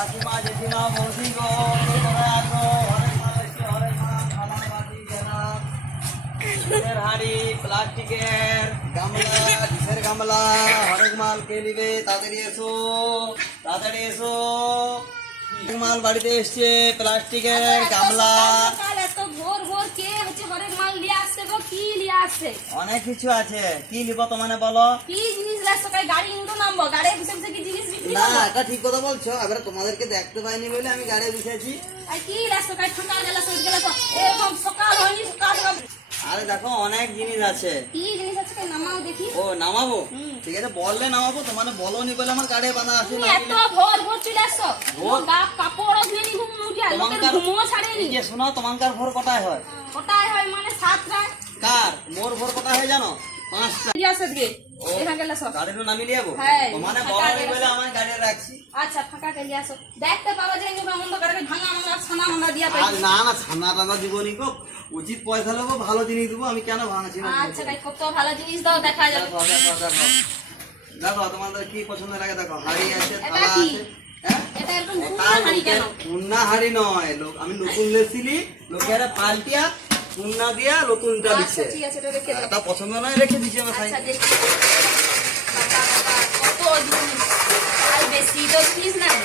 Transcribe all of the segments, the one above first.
কাকিমা জেঠিমা বৌদি গো তোমরা আসো, অনেক মাল এসছে, অনেক মাল থালা বাটি গেলাম, ডিসের হাঁড়ি, প্লাস্টিকের গামলা, ডিসের গামলা, অনেক মাল কে নিবে তাড়াতাড়ি এসো, তাড়াতাড়ি এসো। অনেক মাল বাড়িতে এসছে, প্লাস্টিকের গামলা, অনেক কিছু আছে। কি নিব তোমার বলো? না এটা ঠিক কথা বলছো, এবার তোমাদেরকে দেখতে পাইনি বলে আমি গাড়ি বসেছি। আরে দেখো অনেক জিনিস আছে। ও নামাবো, ঠিক আছে বললে নামাবো, তোমার বলো নি বলে আমার গাড়ি বানা আছে। শোনো তোমার ভোর কটায় হয়? মানে 7টায়। কার মোর ভোর কটা হয় জানো? 5টা। গাড়িটা নামিয়ে নিয়ে যাবো, মানে বলো নি বলে আমার গাড়ি রাখছি। আচ্ছা ফাঁকা গেলি আসো, দেখতে পাবো যে অন্ধকারে ভাঙা ভাঙা ছানা ভাঙা দিয়া পাই। না না ছানা টানা দিব নি গো, উচিত পয়সা নেবো, ভালো জিনিস দেবো, আমি কেন ভাঙাচ্ছি না? আচ্ছা তাই কত ভালো জিনিস দাও দেখা যাবে। দেখো দেখো দেখো দেখো তোমাদের কি পছন্দ লাগে দেখো, হাড়ি আছে, এটা থালা কি? আছে। হ্যাঁ এটা এরকম পুরনো হাঁড়ি কেন? পুন্না হাড়ি নয়, লোক আমি নতুন লেছিলি, লোকেরা পাল্টিয়া পুন্না দিয়া নতুনটা দিচ্ছে। আচ্ছা ঠিক আছে এটা রেখে দাও। এটা পছন্দ নয় রেখে দিচ্ছি আমার সাইড। আচ্ছা দেখি কত জিনিস, আর বেশি তো জিনিস নাই।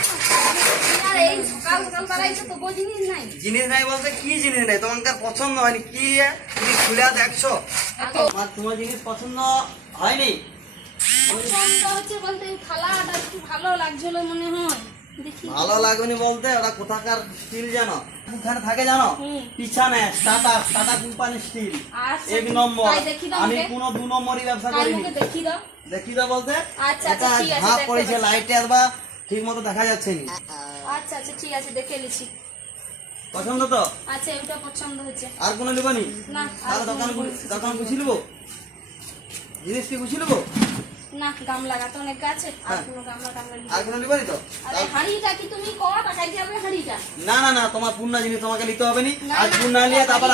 আর এই সকাল সকাল বাড়াইছো তো কোনো জিনিস নাই। জিনিস নাই বলতে কি জিনিস নাই তোমার পছন্দ হয়নি? কি তুমি খুলে দেখছো? তোমার জিনিস পছন্দ হয়নি? পছন্দ হচ্ছে বলতে এই থালাটা একটু ভালো লাগছিল মনে হয়, দেখি। ভালো লাগেনি বলতে ওটা কোথাকার স্টিল জানো? ওখানে থাকে জানো পিছনে টাটা কোম্পানির স্টিল, আচ্ছা, এক নম্বর। তাই দেখি দাও আমি আমাকে। কোনো 2 নম্বরই ব্যবসা কার করিনি। মুখে দেখি দাও। দেখি দাও বলতে আচ্ছা, এটা ঠিক আছে, ঝাঁপ দেখতে পড়েছে, পাচ্ছি। লাইটের বা ঠিক মতো দেখা যাচ্ছে না। আচ্ছা আচ্ছা ঠিক আছে দেখে নিছি। পছন্দ তো? আচ্ছা এটা পছন্দ হচ্ছে। আর কোনো নেবনি? না তাহলে আর দোকান গুছিয়ে নেবো, জিনিস কি গুছিয়ে নেবো? না গামলা গাছ অনেক আছে, আর কোনো গামলা টামলা আর কোনো নেবনি তো? আরে হাঁড়িটা কি তুমি কত টাকা দিয়ে হবে হাঁড়িটা? না না না তোমার পূর্ণা জিনিস তোমাকে নিতে হবে নি। না, আজ না, পূর্ণা নিয়ে তারপর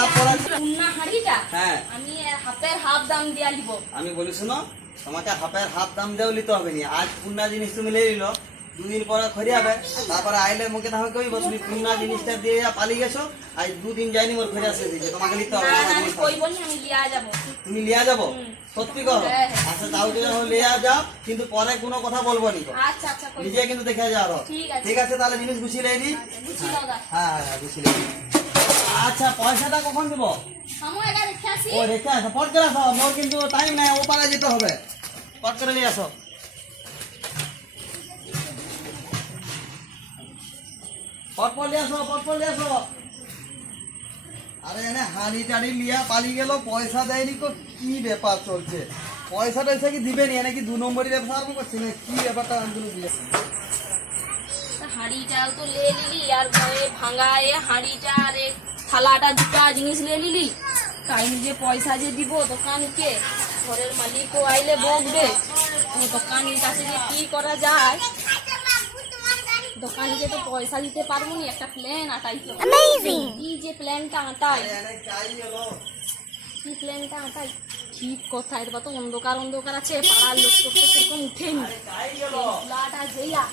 পূর্ণা হাঁড়িটা হ্যাঁ আমি হাতের হাফ দাম দিয়া লিব। আমি বলি শোনো, তোমাকে হাফের হাফ দাম দেও নিতে হবে নি। আজ পূর্ণা জিনিস তুমি নিয়ে নিল, 2 দিন পরে খরি হবে, তারপরে আইলে মুখে তাহলে কইব তুমি পূর্ণা জিনিসটা দিয়ে পালি গেছো, আজ 2 দিন যায়নি মোর খরি আসে দিয়েছে, তোমাকে নিতে হবে না না না আমি জিনিস। কইব নি, আমি লিয়া যাব। তুমি লিয়া যাবো? সত্যি কর? হ্যাঁ, হ্যাঁ। আচ্ছা তাও যদি লিয়া যাও, কিন্তু পরে কোনো কথা বলবো নি তো, আচ্ছা আচ্ছা কইব। নিজে কিন্তু দেখে যাও। ঠিক আছে। ঠিক আছে তাহলে জিনিস গুছিয়ে নিয়ে দিই। বুঝি দাদা হ্যাঁ হ্যাঁ গুছিয়ে নিয়ে দিই। আচ্ছা পয়সাটা কখন দেবো? আমার এটা রেখে আসি। ও রেখে আসো, পট করে আসো, মোর কিন্তু টাইম নাই, ও পাড়ায় যেতে হবে, পট করে নিয়ে আসো। পট নিয়ে আসো, পট নিয়ে আসো। আরে এনে হাঁড়ি টাড়ি লিয়া পালিয়ে গেল, পয়সা দেয়নি কো, কি ব্যাপার চলছে? পয়সা টয়সা কি দিবেনি? এনে কি 2 নম্বরই ব্যবসা আরম্ভ করছি না কি ব্যাপারটা? আমি দিয়েছি হাঁড়িটা তো লে লিলি, আর ঘরে ভাঙা এ হাঁড়িটা আর এ থালাটা দুটা জিনিস লে লিলি। টাইম যে পয়সা যে দিব দোকানকে, ঘরের মালিকও আইলে বকবে। দোকানের কাছে যে কি করা যায়, দোকানকে তো পয়সা দিতে পারবো নি, একটা প্ল্যান আটাইতো। কি যে প্ল্যানটা আটাই, কি প্ল্যানটা আটাই ঠিক কথা। এটা তো অন্ধকার অন্ধকার আছে, পাড়ার লোক তো সেরকম উঠেনি। লাটা যেইয়া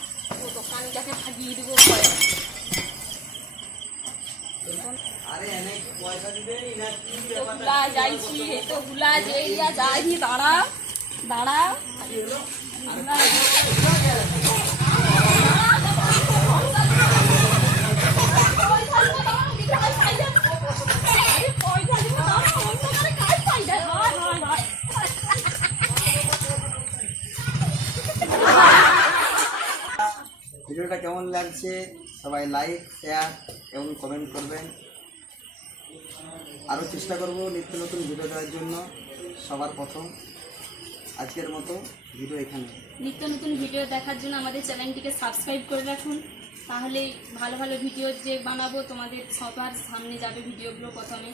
ও দোকানটাকে ভাগিয়ে দিব। হুলা যাইছি, তো হুলা যেইয়া যাইনি, দাঁড়া দাঁড়া ভিডিওটা কেমন লাগছে সবাই লাইক শেয়ার এবং কমেন্ট করবেন। আরও চেষ্টা করব নিত্য নতুন ভিডিও দেওয়ার জন্য। সবার প্রথম আজকের মতো ভিডিও এখানে। নিত্য নতুন ভিডিও দেখার জন্য আমাদের চ্যানেলটিকে সাবস্ক্রাইব করে রাখুন, তাহলে ভালো ভালো ভিডিও যে বানাবো তোমাদের সবার সামনে যাবে ভিডিওগুলো প্রথমে।